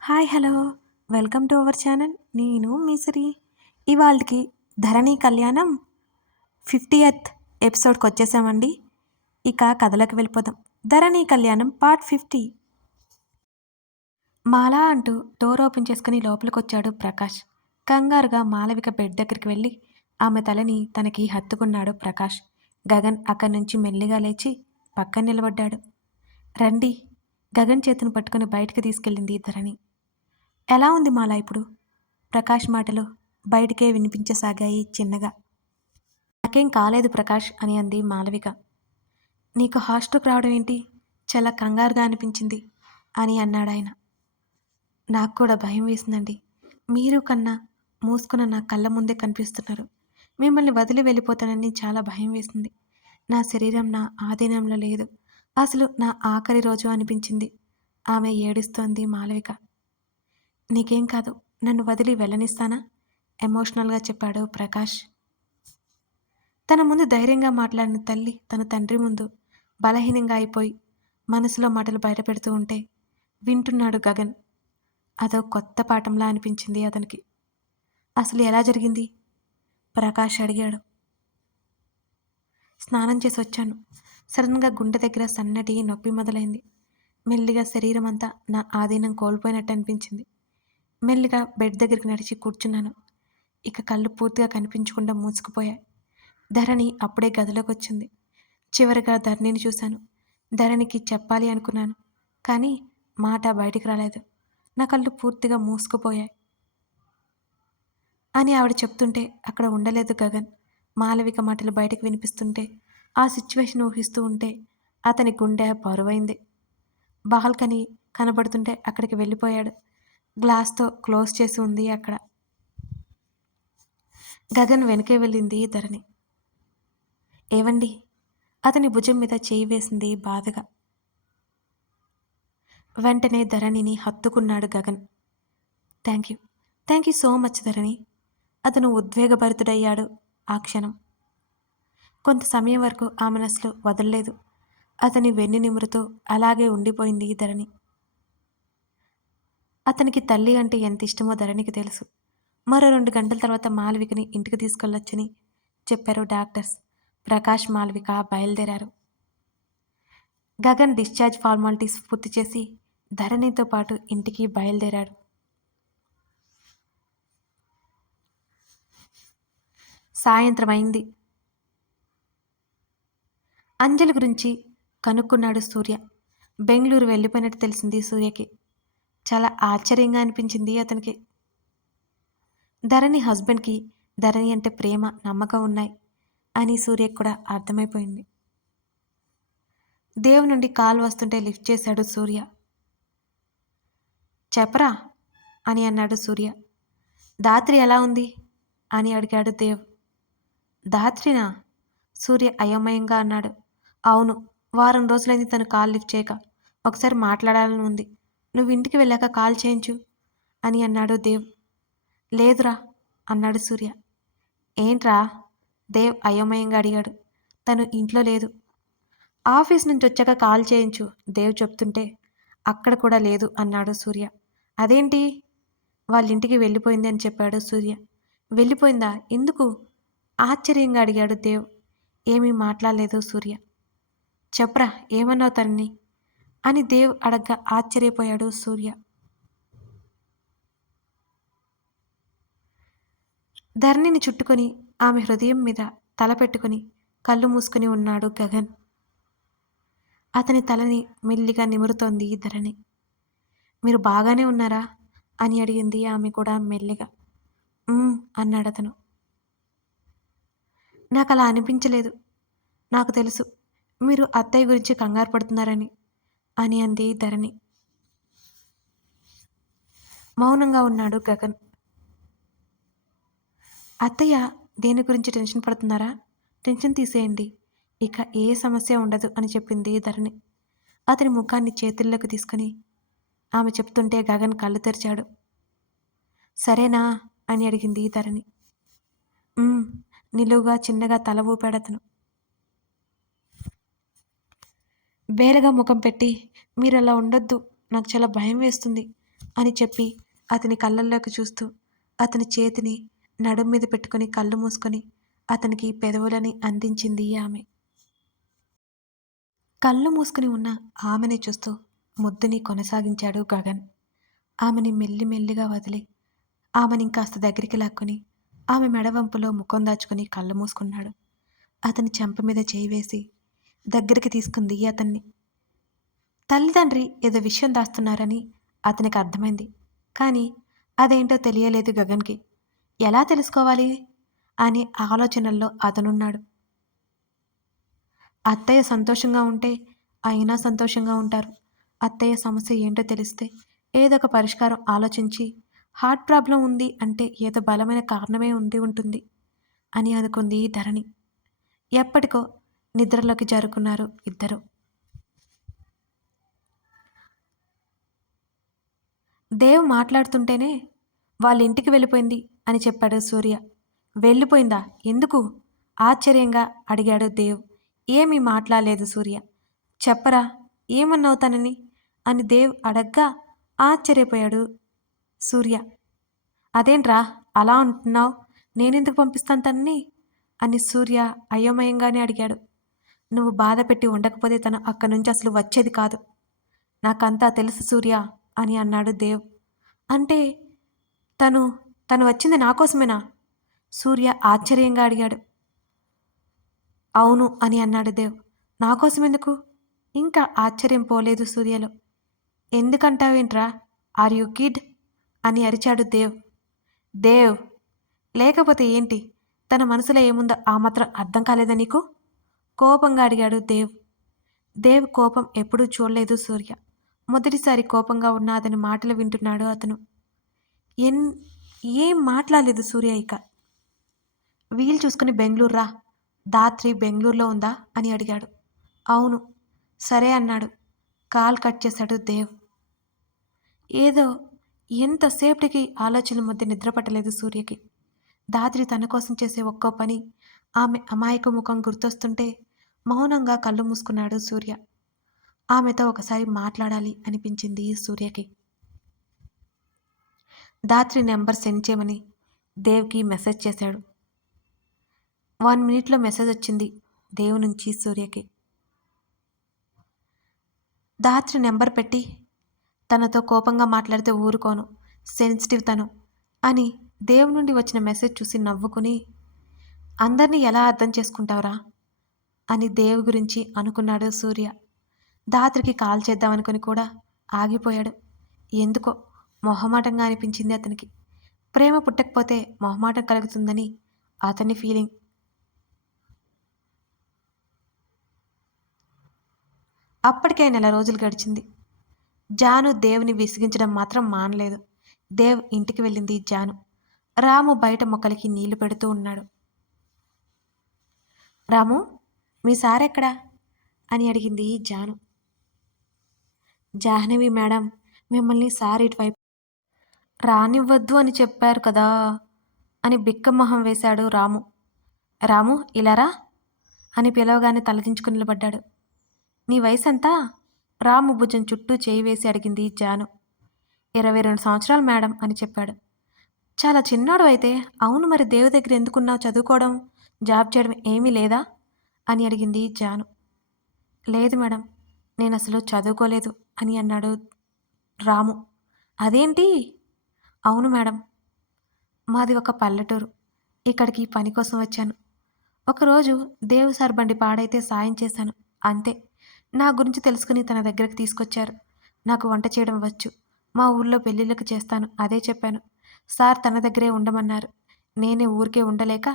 Hi hello. Welcome to our channel. నేను మీసరి ఇవాళకి ధరణి కళ్యాణం ఫిఫ్టీయత్ ఎపిసోడ్కి వచ్చేసామండి. ఇక కథలకు వెళ్ళిపోదాం. ధరణి కళ్యాణం పార్ట్ ఫిఫ్టీ. మాలా అంటూ డోర్ ఓపెన్ చేసుకుని లోపలికి వచ్చాడు ప్రకాష్. కంగారుగా మాలవిక బెడ్ దగ్గరికి వెళ్ళి ఆమె తలని తనకి హత్తుకున్నాడు ప్రకాష్. గగన్ అక్కడి నుంచి మెల్లిగా లేచి పక్కన నిలబడ్డాడు. రండి. గగన్ చేతిని పట్టుకుని బయటికి తీసుకెళ్ళింది ధరణి. ఎలా ఉంది మాలా ఇప్పుడు? ప్రకాష్ మాటలు బయటికే వినిపించసాగాయి చిన్నగా. నాకేం కాలేదు ప్రకాష్ అని అంది మాలవిక నీకు హాస్టల్కి రావడం ఏంటి? చాలా కంగారుగా అనిపించింది అని అన్నాడాయన నాకు కూడా భయం వేసిందండి. మీరు కన్నా మూసుకున్న నా కళ్ళ ముందే కనిపిస్తున్నారు. మిమ్మల్ని వదిలి వెళ్ళిపోతానని చాలా భయం వేసింది. నా శరీరం నా ఆధీనంలో లేదు. అసలు నా ఆఖరి రోజు అనిపించింది. ఆమె ఏడుస్తోంది మాలవిక నీకేం కాదు. నన్ను వదిలి వెళ్ళనిస్తానా? ఎమోషనల్గా చెప్పాడు ప్రకాష్. తన ముందు ధైర్యంగా మాట్లాడిన తల్లి తన తండ్రి ముందు బలహీనంగా అయిపోయి మనసులో మాటలు బయటపెడుతూ ఉంటే వింటున్నాడు గగన్. అదో కొత్త పాఠంలా అనిపించింది అతనికి. అసలు ఎలా జరిగింది? ప్రకాష్ అడిగాడు. స్నానం చేసి వచ్చాను. సడన్గా గుండె దగ్గర సన్నటి నొప్పి మొదలైంది. మెల్లిగా శరీరం అంతా నా ఆధీనం కోల్పోయినట్టు అనిపించింది. మెల్లిగా బెడ్ దగ్గరికి నడిచి కూర్చున్నాను. ఇక కళ్ళు పూర్తిగా కనిపించకుండా మూసుకుపోయాయి ధరణి అప్పుడే గదిలోకి వచ్చింది చివరిగా ధరణిని చూశాను. ధరణికి చెప్పాలి అనుకున్నాను కానీ మాట బయటికి రాలేదు. నా కళ్ళు పూర్తిగా మూసుకుపోయాయి. అని ఆవిడ చెప్తుంటే అక్కడ ఉండలేదు గగన్. మాలవిక మాటలు బయటకు వినిపిస్తుంటే ఆ సిచ్యువేషన్ ఊహిస్తూ ఉంటే అతని గుండె పరువైంది బాల్కనీ కనబడుతుంటే అక్కడికి వెళ్ళిపోయాడు. గ్లాస్తో క్లోజ్ చేసి ఉంది అక్కడ. గగన్ వెనకే వెళ్ళింది ధరణి. ఏవండి? అతని భుజం మీద చేయి వేసింది బాధగా. వెంటనే ధరణిని హత్తుకున్నాడు Gagan. Thank you thank you so much Dharani. అతను ఉద్వేగభరితుడయ్యాడు ఆ క్షణం. కొంత సమయం వరకు ఆ మనసులో వదలలేదు. అతని వెన్ను నిమురుతో అలాగే ఉండిపోయింది ధరణి. అతనికి తల్లి అంటే ఎంత ఇష్టమో ధరణికి తెలుసు. మరో రెండు గంటల తర్వాత మాలవికని ఇంటికి తీసుకెళ్ళొచ్చని చెప్పారు డాక్టర్స్. ప్రకాష్ మాలవిక బయలుదేరారు. గగన్ డిశ్చార్జ్ ఫార్మాలిటీస్ పూర్తి చేసి ధరణితో పాటు ఇంటికి బయలుదేరాడు. సాయంత్రం అయింది. అంజలి గురించి కనుక్కున్నాడు సూర్య. బెంగళూరు వెళ్ళిపోయినట్టు తెలిసింది సూర్యకి. చాలా ఆశ్చర్యంగా అనిపించింది అతనికి. ధరణి హస్బెండ్కి ధరణి అంటే ప్రేమ నమ్మకం ఉన్నాయి అని సూర్య కూడా అర్థమైపోయింది. దేవ్ నుండి కాల్ వస్తుంటే లిఫ్ట్ చేశాడు సూర్య. చెప్పరా? అని అన్నాడు సూర్య. దాత్రి ఎలా ఉంది? అని అడిగాడు దేవ్. దాత్రినా? సూర్య అయోమయంగా అన్నాడు. అవును వారం రోజులైంది తను కాల్ లిఫ్ట్ చేయక. ఒకసారి మాట్లాడాలని ఉంది. నువ్వు ఇంటికి వెళ్ళాక కాల్ చేయించు అని అన్నాడు దేవ్. లేదురా అన్నాడు సూర్య. ఏంట్రా? దేవ్ అయోమయంగా అడిగాడు. తను ఇంట్లో లేదు. ఆఫీస్ నుంచి వచ్చాక కాల్ చేయించు దేవ్ చెప్తుంటే. అక్కడ కూడా లేదు అన్నాడు సూర్య. అదేంటి? వాళ్ళ ఇంటికి వెళ్ళిపోయింది అని చెప్పాడు సూర్య. వెళ్ళిపోయిందా? ఎందుకు? ఆశ్చర్యంగా అడిగాడు దేవ్. ఏమీ మాట్లాడలేదు సూర్య. చెప్పరా ఏమన్నావు తనని? అని దేవ్ అడగ్గా ఆశ్చర్యపోయాడు సూర్య. ధరణిని చుట్టుకొని ఆమె హృదయం మీద తల పెట్టుకుని కళ్ళు మూసుకుని ఉన్నాడు గగన్. అతని తలని మెల్లిగా నిమురుతోంది ధరణి. మీరు బాగానే ఉన్నారా? అని అడిగింది ఆమె కూడా మెల్లిగా. అన్నాడు అతను. నాకు అలా అనిపించలేదు. నాకు తెలుసు మీరు అత్తయ్య గురించి కంగారు పడుతున్నారని. అని అంది ధరణి. మౌనంగా ఉన్నాడు గగన్. అత్తయ్య దేని గురించి టెన్షన్ పడుతున్నారా? టెన్షన్ తీసేయండి. ఇక ఏ సమస్య ఉండదు అని చెప్పింది ధరణి. అతని ముఖాన్ని చేతుల్లోకి తీసుకుని ఆమె చెప్తుంటే గగన్ కళ్ళు తెరిచాడు. సరేనా అని అడిగింది ధరణి. నిలువుగా చిన్నగా తల ఊపాడతను బేలగా ముఖం పెట్టి మీరు అలా ఉండొద్దు నాకు చాలా భయం వేస్తుంది అని చెప్పి అతని కళ్ళల్లోకి చూస్తూ అతని చేతిని నడుం మీద పెట్టుకొని కళ్ళు మూసుకొని అతనికి పెదవులని అందించింది ఆమె. కళ్ళు మూసుకుని ఉన్న ఆమెని చూస్తూ ముద్దుని కొనసాగించాడు గగన్. ఆమెని మెల్లిమెల్లిగా వదిలి ఆమెని ఇంకాస్త దగ్గరికి లాక్కొని ఆమె మెడవంపులో ముఖం దాచుకుని కళ్ళు మూసుకున్నాడు. అతని చెంప మీద చేయి వేసి దగ్గరికి తీసుకుంది అతన్ని. తల్లిదండ్రి ఏదో విషయం దాస్తున్నారని అతనికి అర్థమైంది. కానీ అదేంటో తెలియలేదు గగన్కి. ఎలా తెలుసుకోవాలి? అనే ఆలోచనల్లో అతనున్నాడు. అత్తయ్య సంతోషంగా ఉంటే అయినా సంతోషంగా ఉంటారు. అత్తయ్య సమస్య ఏంటో తెలిస్తే ఏదో ఒక పరిష్కారం ఆలోచించి హార్ట్ ప్రాబ్లం ఉంది అంటే ఏదో బలమైన కారణమే ఉండి ఉంటుంది అని అనుకుంది ధరణి. ఎప్పటికో నిద్రలోకి జరుకున్నారు ఇద్దరు. దేవ్ మాట్లాడుతుంటేనే వాళ్ళ ఇంటికి వెళ్ళిపోయింది అని చెప్పాడు సూర్య. వెళ్ళిపోయిందా? ఎందుకు? ఆశ్చర్యంగా అడిగాడు దేవ్. ఏమీ మాట్లాడలేదు సూర్య. చెప్పరా? ఏమన్నావు తనని? అని దేవ్ అడగ్గా ఆశ్చర్యపోయాడు సూర్య. అదేంట్రా? అలా అంటున్నావు? నేనెందుకు పంపిస్తాను తనని? అని సూర్య అయోమయంగానే అడిగాడు. నువ్వు బాధ పెట్టి ఉండకపోతే తను అక్కడి నుంచి అసలు వచ్చేది కాదు. నాకంతా తెలుసు సూర్య అని అన్నాడు దేవ్. అంటే తను తను వచ్చింది నా కోసమేనా? సూర్య ఆశ్చర్యంగా అడిగాడు. అవును అని అన్నాడు దేవ్. నా కోసం ఎందుకు ఇంకా ఆశ్చర్యం పోలేదు సూర్యలో. ఎందుకంటావేంట్రా? Are you kid? అని అరిచాడు దేవ్. దేవ్! లేకపోతే ఏంటి? తన మనసులో ఏముందో ఆ మాత్రం అర్థం కాలేదా నీకు? కోపంగా అడిగాడు దేవ్. దేవ్ కోపం ఎప్పుడూ చూడలేదు సూర్య. మొదటిసారి కోపంగా ఉన్న అతని మాటలు వింటున్నాడు అతను. ఎన్ ఏం మాట్లాడలేదు సూర్య ఇక. వీలు చూసుకుని బెంగళూరు రా. దాత్రి బెంగళూరులో ఉందా? అని అడిగాడు. అవును. సరే అన్నాడు. కాల్ కట్ చేశాడు దేవ్. ఏదో ఎంతసేపటికి ఆలోచనల మధ్య నిద్రపట్టలేదు సూర్యకి. దాత్రి తన కోసం చేసే ఒక్కో పని ఆమె అమాయక ముఖం గుర్తొస్తుంటే మౌనంగా కళ్ళు మూసుకున్నాడు సూర్య. ఆమెతో ఒకసారి మాట్లాడాలి అనిపించింది సూర్యకి. దాత్రి నెంబర్ సెండ్ చేయమని దేవ్కి మెసేజ్ చేశాడు. వన్ మినిట్లో మెసేజ్ వచ్చింది దేవ్ నుంచి సూర్యకి. దాత్రి నెంబర్ పెట్టి తనతో కోపంగా మాట్లాడితే ఊరుకోను సెన్సిటివ్ తను అని దేవ్ నుండి వచ్చిన మెసేజ్ చూసి నవ్వుకుని అందరినీ ఎలా అర్థం చేసుకుంటావురా? అని దేవు గురించి అనుకున్నాడు సూర్య. దాత్రికి కాల్ చేద్దామనుకుని కూడా ఆగిపోయాడు. ఎందుకో మొహమాటంగా అనిపించింది అతనికి. ప్రేమ పుట్టకపోతే మొహమాటం కలుగుతుందని అతని ఫీలింగ్. అప్పటికే నెల రోజులు గడిచింది. జాను దేవుని విసిగించడం మాత్రం మానలేదు. దేవ్ ఇంటికి వెళ్ళింది జాను. రాము బయట మొక్కలకి నీళ్ళు పెడుతూ ఉన్నాడు. రాము మీ సార్ ఎక్కడా? అని అడిగింది జాను. జాహ్నవి మేడం మిమ్మల్ని సార్ ఇటువైపు రానివ్వద్దు అని చెప్పారు కదా అని బిక్కమొహం వేశాడు రాము. రాము ఇలారా అని పిలవగానే తలదించుకుని నిలబడ్డాడు. నీ వయసు ఎంత రాము భుజం చుట్టూ చేయి వేసి అడిగింది జాను. ఇరవై రెండు సంవత్సరాలు మేడం అని చెప్పాడు. చాలా చిన్నాడు అయితే అవును మరి దేవు దగ్గర ఎందుకున్నావు చదువుకోవడం? జాబ్ చేయడం ఏమీ లేదా? అని అడిగింది జాను. లేదు మేడం నేను అసలు చదువుకోలేదు అని అన్నాడు రాము. అదేంటి? అవును మేడం మాది ఒక పల్లెటూరు. ఇక్కడికి పని కోసం వచ్చాను. ఒకరోజు దేవు సార్ బండి పాడైతే సాయం చేశాను. అంతే. నా గురించి తెలుసుకుని తన దగ్గరకు తీసుకొచ్చారు. నాకు వంట చేయడం వచ్చు. మా ఊర్లో పెళ్ళిళ్ళకు చేస్తాను. అదే చెప్పాను. సార్ తన దగ్గరే ఉండమన్నారు. నేనే ఊరికే ఉండలేక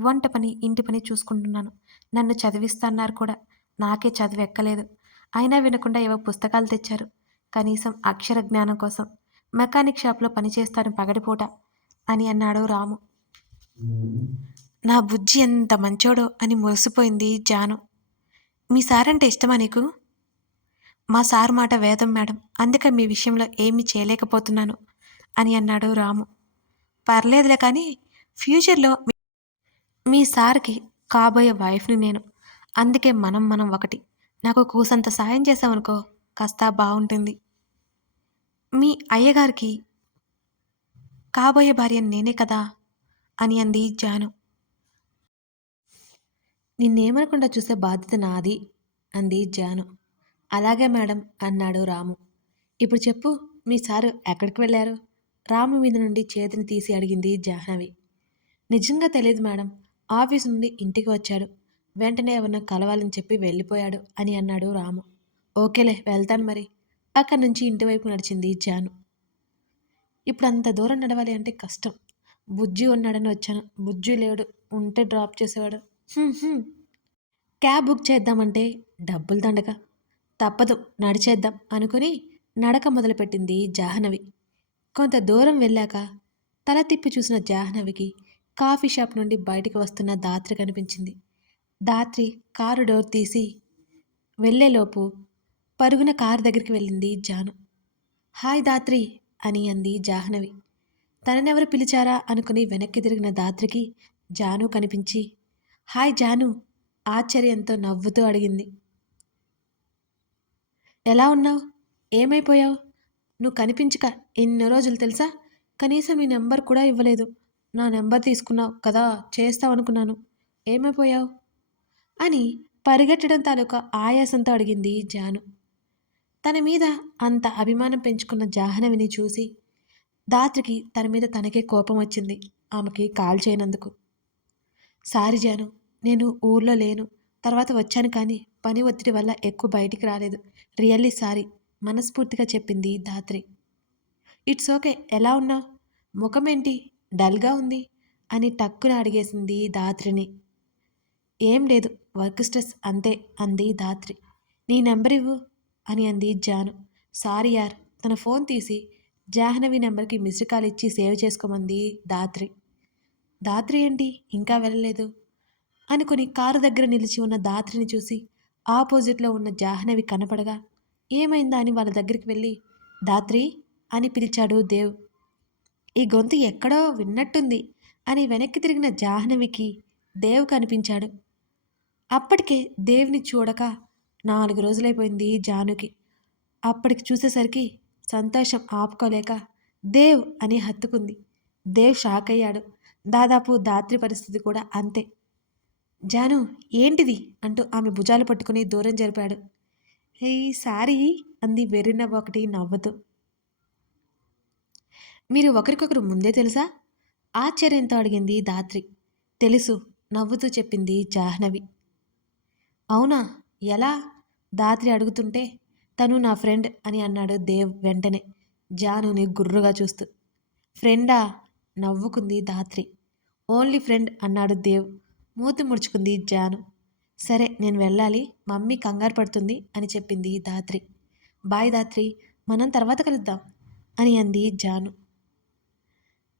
వంట పని ఇంటి పని చూసుకుంటున్నాను. నన్ను చదివిస్తన్నారు కూడా. నాకే చదివి ఎక్కలేదు. అయినా వినకుండా ఏవో పుస్తకాలు తెచ్చారు. కనీసం అక్షర జ్ఞానం కోసం. మెకానిక్ షాప్లో పనిచేస్తాను పగడిపూట అని అన్నాడు రాము. నా బుజ్జి ఎంత మంచోడో అని మురిసిపోయింది జాను. మీ సార్ అంటే ఇష్టమా నీకు? మా సార్ మాట వేదం మేడం. అందుకే మీ విషయంలో ఏమీ చేయలేకపోతున్నాను అని అన్నాడు రాము. పర్లేదులే కానీ ఫ్యూచర్లో మీ- సార్కి కాబోయే వైఫ్ని నేను. అందుకే మనం మనం ఒకటి. నాకు కూసంత సాయం చేసావనుకో కాస్త బాగుంటుంది మీ అయ్యగారికి కాబోయే భార్య నేనే కదా? అని అంది జాను. నిన్నేమనకుండా చూసే బాధ్యత నాది? అంది జాను. అలాగే మేడం అన్నాడు రాము. ఇప్పుడు చెప్పు మీ సారు ఎక్కడికి వెళ్ళారు? రాము మీద నుండి చేతిని తీసి అడిగింది జాహ్నవి. నిజంగా తెలియదు మేడం. ఆఫీస్ నుండి ఇంటికి వచ్చాడు. వెంటనే ఎవరినో కలవాలని చెప్పి వెళ్ళిపోయాడు అని అన్నాడు రాము. ఓకేలే వెళ్తాను మరి. అక్కడి నుంచి ఇంటివైపు నడిచింది జాను. ఇప్పుడు అంత దూరం నడవాలి అంటే కష్టం. బుజ్జి ఉన్నాడని వచ్చాను. బుజ్జి లేడు. ఉంటే డ్రాప్ చేసేవాడు. క్యాబ్ బుక్ చేద్దామంటే డబ్బులు దండగా తప్పదు నడిచేద్దాం అనుకుని నడక మొదలుపెట్టింది జాహ్నవి. కొంత దూరం వెళ్ళాక తల తిప్పి చూసిన జాహ్నవికి కాఫీ షాప్ నుండి బయటికి వస్తున్న దాత్రి కనిపించింది. దాత్రి కారు డోర్ తీసి వెళ్ళేలోపు పరుగున కారు దగ్గరికి వెళ్ళింది జాను. హాయ్ దాత్రి అని అంది జాహ్నవి. తననెవరు పిలిచారా? అనుకుని వెనక్కి తిరిగిన దాత్రికి జాను కనిపించి హాయ్ జాను ఆశ్చర్యంతో నవ్వుతూ అడిగింది. ఎలా ఉన్నావు? ఏమైపోయావు? నువ్వు కనిపించక ఎన్ని రోజులు తెలుసా? కనీసం ఈ నెంబర్ కూడా ఇవ్వలేదు. నా నెంబర్ తీసుకున్నావు కదా చేస్తావు అనుకున్నాను. ఏమైపోయావు? అని పరిగెట్టడం తాలూకా ఆయాసంతో అడిగింది జాను. తన మీద అంత అభిమానం పెంచుకున్న జాహ్నవిని చూసి దాత్రికి తన మీద తనకే కోపం వచ్చింది ఆమెకి కాల్ చేయనందుకు. సారీ జాను నేను ఊర్లో లేను తర్వాత వచ్చాను కానీ పని ఒత్తిడి వల్ల ఎక్కువ బయటికి రాలేదు. రియల్లీ సారీ మనస్ఫూర్తిగా చెప్పింది దాత్రి. ఇట్స్ ఓకే ఎలా ఉన్నావు? ముఖమేంటి? డల్గా ఉంది అని టక్కున అడిగేసింది దాత్రిని ఏం లేదు వర్క్ స్ట్రెస్ అంతే అంది దాత్రి నీ నెంబర్ ఇవ్వు అని అంది జాను. సారీ యార్ తన ఫోన్ తీసి జాహ్నవి నెంబర్కి మిస్డ్ కాల్ ఇచ్చి సేవ్ చేసుకోమంది దాత్రి దాత్రి ఏంటి? ఇంకా వెళ్ళలేదు? అనుకుని కారు దగ్గర నిలిచి ఉన్న దాత్రిని చూసి ఆపోజిట్లో ఉన్న జాహ్నవి కనపడగా ఏమైందా అని వాళ్ళ దగ్గరికి వెళ్ళి దాత్రి అని పిలిచాడు దేవ్. ఈ గొంతు ఎక్కడో విన్నట్టుంది అని వెనక్కి తిరిగిన జాహ్నవికి దేవ్ కనిపించాడు. అప్పటికే దేవ్ని చూడక నాలుగు రోజులైపోయింది జానుకి. అప్పటికి చూసేసరికి సంతోషం ఆపుకోలేక దేవ్ అని హత్తుకుంది. దేవ్ షాక్ అయ్యాడు. దాదాపు దాత్రి పరిస్థితి కూడా అంతే. జాను ఏంటిది? అంటూ ఆమె భుజాలు పట్టుకుని దూరం జరిపాడు. ఈ సారీ అంది వెర్రినవ్వ ఒకటి నవ్వుతూ. మీరు ఒకరికొకరు ముందే తెలుసా? ఆశ్చర్యంతో అడిగింది దాత్రి తెలుసు నవ్వుతూ చెప్పింది జాహ్నవి. అవునా? ఎలా? దాత్రి అడుగుతుంటే తను నా ఫ్రెండ్ అని అన్నాడు దేవ్ వెంటనే జానుని గుర్రుగా చూస్తూ. ఫ్రెండా? నవ్వుకుంది దాత్రి ఓన్లీ ఫ్రెండ్ అన్నాడు దేవ్ మూతి ముడుచుకుంది జాను. సరే నేను వెళ్ళాలి మమ్మీ కంగారు పడుతుంది అని చెప్పింది దాత్రి బాయ్ దాత్రి మనం తర్వాత కలుద్దాం అని అంది జాను.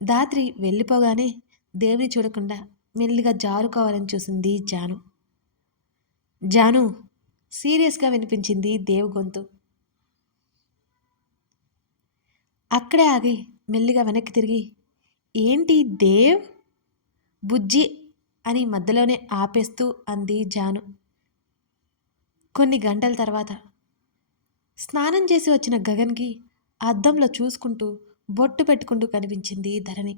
దాత్రి వెళ్ళిపోగానే దేవిని చూడకుండా మెల్లిగా జారుకోవాలని చూసింది జాను. జాను సీరియస్గా వినిపించింది దేవ్ గొంతు. అక్కడే ఆగి మెల్లిగా వెనక్కి తిరిగి ఏంటి దేవ్? బుజ్జి అని మధ్యలోనే ఆపేస్తూ అంది జాను. కొన్ని గంటల తర్వాత స్నానం చేసి వచ్చిన గగన్కి అద్దంలో చూసుకుంటూ బొట్టు పెట్టుకుంటూ కనిపించింది ధరణి.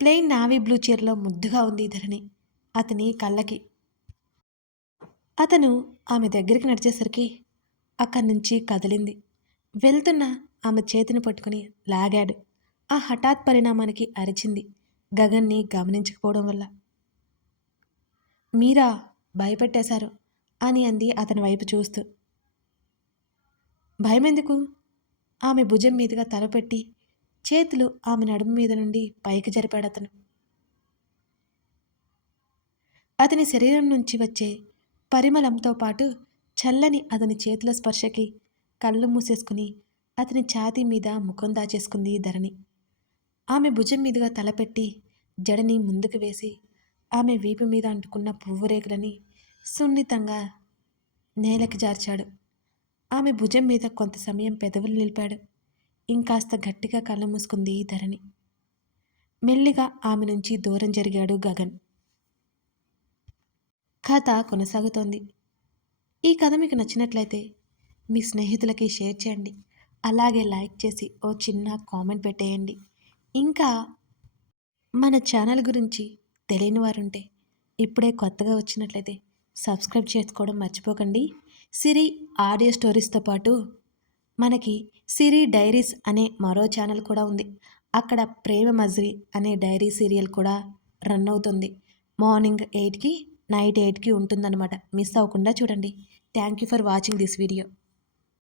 ప్లెయిన్ నావీ బ్లూ చీరలో ముద్దుగా ఉంది ధరణి అతని కళ్ళకి. అతను ఆమె దగ్గరికి నడిచేసరికి అక్కడి నుంచి కదిలింది. వెళ్తున్న ఆమె చేతిని పట్టుకుని లాగాడు. ఆ హఠాత్ పరిణామానికి అరిచింది గగన్ని గమనించకపోవడం వల్ల. మీరా భయపెట్టేశారు అని అంది అతని వైపు చూస్తూ. భయమెందుకు? ఆమె భుజం మీదుగా తలపెట్టి చేతులు ఆమె నడుము మీద నుండి పైకి జరిపాడు అతను. అతని శరీరం నుంచి వచ్చే పరిమళంతో పాటు చల్లని అతని చేతుల స్పర్శకి కళ్ళు మూసేసుకుని అతని ఛాతీ మీద ముఖం దాచేసుకుంది ధరణి. ఆమె భుజం మీదుగా తలపెట్టి జడని ముందుకు వేసి ఆమె వీపు మీద అంటుకున్న పువ్వు రేకులని సున్నితంగా నేలకి జార్చాడు. ఆమె భుజం మీద కొంత సమయం పెదవులు నిలిపాడు. ఇంకాస్త గట్టిగా కళ్ళ మూసుకుంది ధరణి. మెల్లిగా ఆమె నుంచి దూరం జరిగాడు గగన్. కథ కొనసాగుతోంది. ఈ కథ మీకు నచ్చినట్లయితే మీ స్నేహితులకి షేర్ చేయండి. అలాగే లైక్ చేసి ఓ చిన్న కామెంట్ పెట్టేయండి. ఇంకా మన ఛానల్ గురించి తెలియని వారుంటే ఇప్పుడే కొత్తగా వచ్చినట్లయితే సబ్స్క్రైబ్ చేసుకోవడం మర్చిపోకండి. సిరి ఆడియో స్టోరీస్తో పాటు మనకి సిరి డైరీస్ అనే మరో ఛానల్ కూడా ఉంది. అక్కడ ప్రేమ మజ్రి అనే డైరీ సీరియల్ కూడా రన్ అవుతుంది. మార్నింగ్ ఎయిట్కి నైట్ ఎయిట్కి ఉంటుందన్నమాట. మిస్ అవ్వకుండా చూడండి. Thank you for watching this video.